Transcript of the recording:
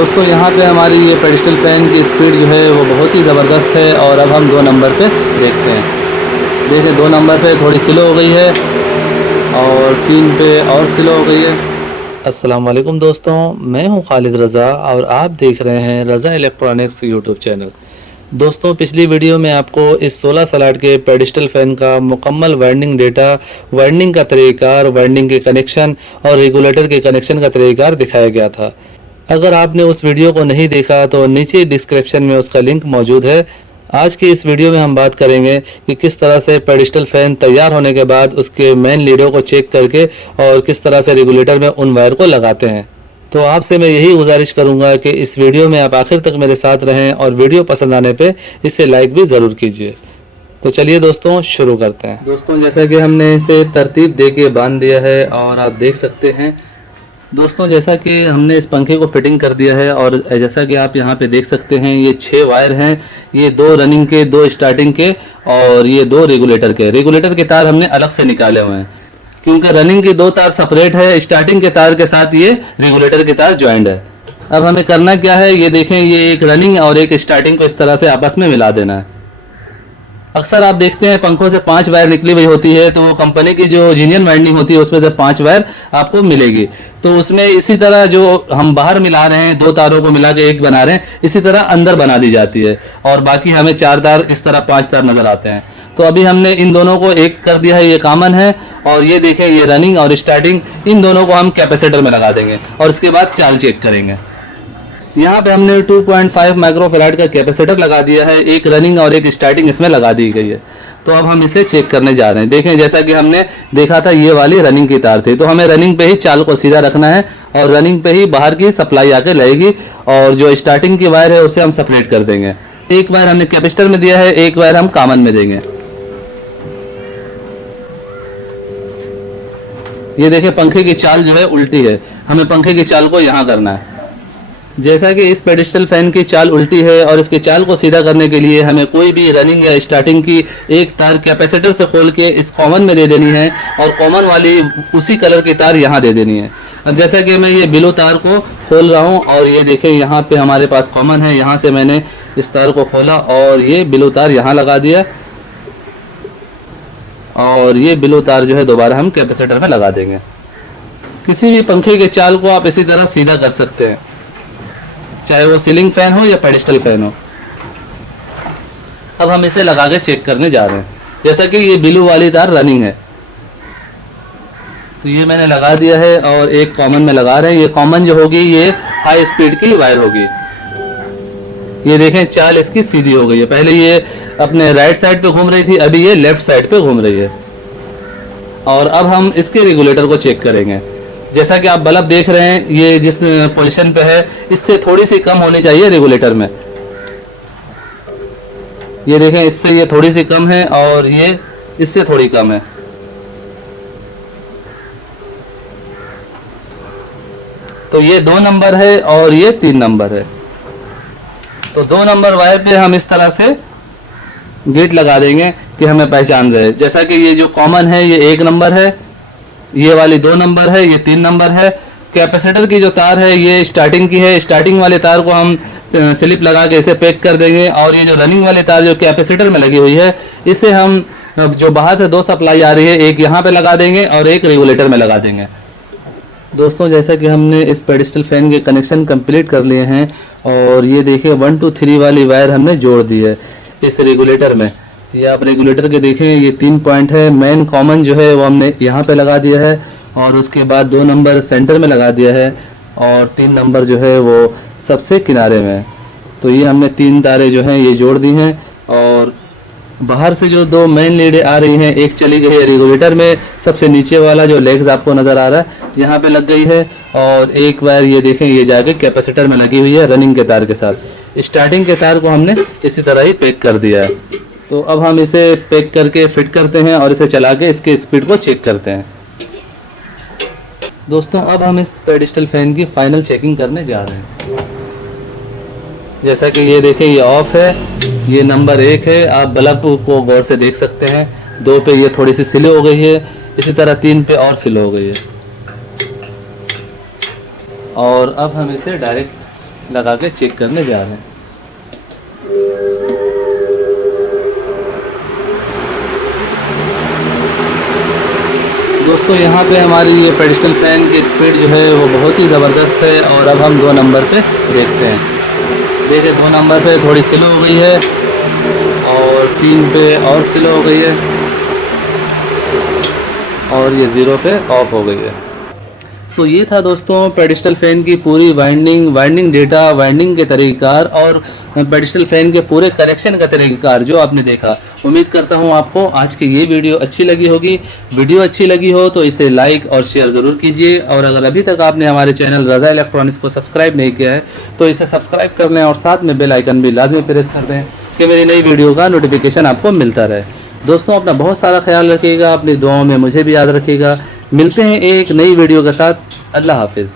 दोस्तों यहाँ पे हमारी ये पेडिस्टल फैन की स्पीड जो है वो बहुत ही ज़बरदस्त है। और अब हम 2 नंबर पे देखते हैं। देखिए 2 नंबर पे थोड़ी स्लो हो गई है और 3 पे और स्लो हो गई है। अस्सलाम वालेकुम दोस्तों, मैं हूँ खालिद रज़ा और आप देख रहे हैं रज़ा इलेक्ट्रॉनिक्स यूट्यूब चैनल। दोस्तों पिछली वीडियो में आपको इस 16 सलाट के पेडिस्टल फैन का मुकम्मल वाइंडिंग डेटा, वाइंडिंग का तरीक़ार, वाइंडिंग के कनेक्शन और रेगुलेटर के कनेक्शन का तरीक़ार दिखाया गया था। अगर आपने उस वीडियो को नहीं देखा तो नीचे डिस्क्रिप्शन में उसका लिंक मौजूद है। आज की इस वीडियो में हम बात करेंगे कि किस तरह से पेडिस्टल फैन तैयार होने के बाद उसके मेन लीडों को चेक करके और किस तरह से रेगुलेटर में उन वायर को लगाते हैं। तो आपसे मैं यही गुजारिश करूंगा कि इस वीडियो में आप आखिर तक मेरे साथ रहें और वीडियो पसंद आने पे इसे लाइक भी ज़रूर कीजिए। तो चलिए दोस्तों शुरू करते हैं। दोस्तों जैसा कि हमने इसे तरतीब दे के बांध दिया है और आप देख सकते हैं दोस्तों, जैसा कि हमने इस पंखे को फिटिंग कर दिया है और जैसा कि आप यहाँ पे देख सकते हैं ये 6 वायर हैं। ये 2 रनिंग के, 2 स्टार्टिंग के और ये 2 रेगुलेटर के। रेगुलेटर के तार हमने अलग से निकाले हुए हैं क्योंकि रनिंग की 2 तार सेपरेट है, स्टार्टिंग के तार के साथ ये रेगुलेटर के तार ज्वाइंट है। अब हमें करना क्या है, ये देखें, ये एक रनिंग और एक स्टार्टिंग को इस तरह से आपस में मिला देना है। अक्सर आप देखते हैं पंखों से 5 वायर निकली हुई होती है, तो वो कंपनी की जो जीनियन वाइंडिंग होती है उसमें से 5 वायर आपको मिलेगी। तो उसमें इसी तरह जो हम बाहर मिला रहे हैं, 2 तारों को मिला के एक बना रहे हैं, इसी तरह अंदर बना दी जाती है और बाकी हमें 4 तार, इस तरह 5 तार नजर आते हैं। तो अभी हमने इन दोनों को एक कर दिया है, ये कॉमन है। और ये देखें, ये रनिंग और स्टार्टिंग, इन दोनों को हम कैपेसिटर में लगा देंगे और इसके बाद चाल चेक करेंगे। यहाँ पे हमने 2.5 माइक्रोफैराड का कैपेसिटर लगा दिया है, एक रनिंग और एक स्टार्टिंग इसमें लगा दी गई है। तो अब हम इसे चेक करने जा रहे हैं। देखें, जैसा कि हमने देखा था ये वाली रनिंग की तार थी, तो हमें रनिंग पे ही चाल को सीधा रखना है और रनिंग पे ही बाहर की सप्लाई आके लगेगी और जो स्टार्टिंग की वायर है उसे हम सेपरेट कर देंगे। एक वायर हमने कैपेसिटर में दिया है, एक वायर हम कॉमन में देंगे। ये देखें, पंखे की चाल जो है उल्टी है, हमें पंखे की चाल को यहाँ करना है। जैसा कि इस पेडिस्टल फैन की चाल उल्टी है और इसकी चाल को सीधा करने के लिए हमें कोई भी रनिंग या स्टार्टिंग की एक तार कैपेसिटर से खोल के इस कॉमन में दे देनी है और कॉमन वाली उसी कलर की तार यहाँ दे देनी है। अब जैसा कि मैं ये बिलो तार को खोल रहा हूँ और ये देखें, यहाँ पे हमारे पास कॉमन है, यहाँ से मैंने इस तार को खोला और ये बिलो तार यहाँ लगा दिया और ये बिलो तार जो है दोबारा हम कैपेसिटर में लगा देंगे। किसी भी पंखे के चाल को आप इसी तरह सीधा कर सकते हैं, चाहे वो सीलिंग फैन हो या पेडिस्टल फैन हो। अब हम इसे लगा के चेक करने जा रहे हैं। जैसा कि ये ब्लू वाली तार रनिंग है, तो ये मैंने लगा दिया है और एक कॉमन में लगा रहे हैं। ये कॉमन जो होगी ये हाई स्पीड की वायर होगी। ये देखें, चाल इसकी सीधी हो गई है। पहले ये अपने राइट साइड पे घूम रही थी, अभी ये लेफ्ट साइड पे घूम रही है। और अब हम इसके रेगुलेटर को चेक करेंगे। जैसा कि आप बल्ब देख रहे हैं, ये जिस पोजीशन पे है इससे थोड़ी सी कम होनी चाहिए रेगुलेटर में। ये देखें, इससे ये थोड़ी सी कम है और ये इससे थोड़ी कम है। तो ये 2 नंबर है और ये 3 नंबर है। तो 2 नंबर वायर पे हम इस तरह से गेट लगा देंगे कि हमें पहचान रहे। जैसा कि ये जो कॉमन है ये 1 नंबर है, ये वाली 2 नंबर है, ये 3 नंबर है। कैपेसिटर की जो तार है ये स्टार्टिंग की है, स्टार्टिंग वाले तार को हम स्लिप लगा के इसे पैक कर देंगे और ये जो रनिंग वाली तार जो कैपेसिटर में लगी हुई है इसे हम जो बाहर से 2 सप्लाई आ रही है, एक यहाँ पे लगा देंगे और एक रेगुलेटर में लगा देंगे। दोस्तों जैसा कि हमने इस पेडिस्टल फैन के कनेक्शन कंप्लीट कर लिए हैं और ये देखिए 1 2 3 वाली वायर हमने जोड़ दी है इस रेगुलेटर में। ये आप रेगुलेटर के देखें, ये 3 पॉइंट है। मेन कॉमन जो है वो हमने यहाँ पे लगा दिया है और उसके बाद 2 नंबर सेंटर में लगा दिया है और 3 नंबर जो है वो सबसे किनारे में है। तो ये हमने 3 तारें जो हैं ये जोड़ दी हैं और बाहर से जो 2 मेन लीडें आ रही हैं, एक चली गई है रेगुलेटर में, सबसे नीचे वाला जो लेग्स आपको नज़र आ रहा है यहाँ पे लग गई है और एक वायर ये देखें ये जाके कैपेसिटर में लगी हुई है रनिंग के तार के साथ। स्टार्टिंग के तार को हमने इसी तरह ही पैक कर दिया है। तो अब हम इसे पैक करके फिट करते हैं और इसे चला के इसके स्पीड को चेक करते हैं। दोस्तों अब हम इस पेडिस्टल फैन की फाइनल चेकिंग करने जा रहे हैं। जैसा कि ये देखें, ये ऑफ है, ये नंबर 1 है। आप बल्ब को गौर से देख सकते हैं। 2 पे ये थोड़ी सी स्लो हो गई है, इसी तरह 3 पे और स्लो हो गई है। और अब हम इसे डायरेक्ट लगा के चेक करने जा रहे हैं। दोस्तों यहाँ पे हमारी ये पेडिस्टल फैन की स्पीड जो है वो बहुत ही ज़बरदस्त है और अब हम 2 नंबर पे देखते हैं। देखिए 2 नंबर पे थोड़ी स्लो हो गई है और 3 पे और स्लो हो गई है और ये 0 पे ऑफ हो गई है। सो ये था दोस्तों पेडिस्टल फैन की पूरी वाइंडिंग डेटा, वाइंडिंग के तरीक़ार और पेडिस्टल फैन के पूरे कनेक्शन का तरीक़ार जो आपने देखा। उम्मीद करता हूँ आपको आज की ये वीडियो अच्छी लगी होगी। वीडियो अच्छी लगी हो तो इसे लाइक और शेयर ज़रूर कीजिए और अगर अभी तक आपने हमारे चैनल रज़ा इलेक्ट्रॉनिक्स को सब्सक्राइब नहीं किया है तो इसे सब्सक्राइब कर लें और साथ में बेल आइकन भी लाजमी प्रेस कर दें कि मेरी नई वीडियो का नोटिफिकेशन आपको मिलता रहे। दोस्तों अपना बहुत सारा ख्याल रखिएगा, अपनी दुआओं में मुझे भी याद रखिएगा। मिलते हैं एक नई वीडियो के साथ। अल्लाह हाफिज़।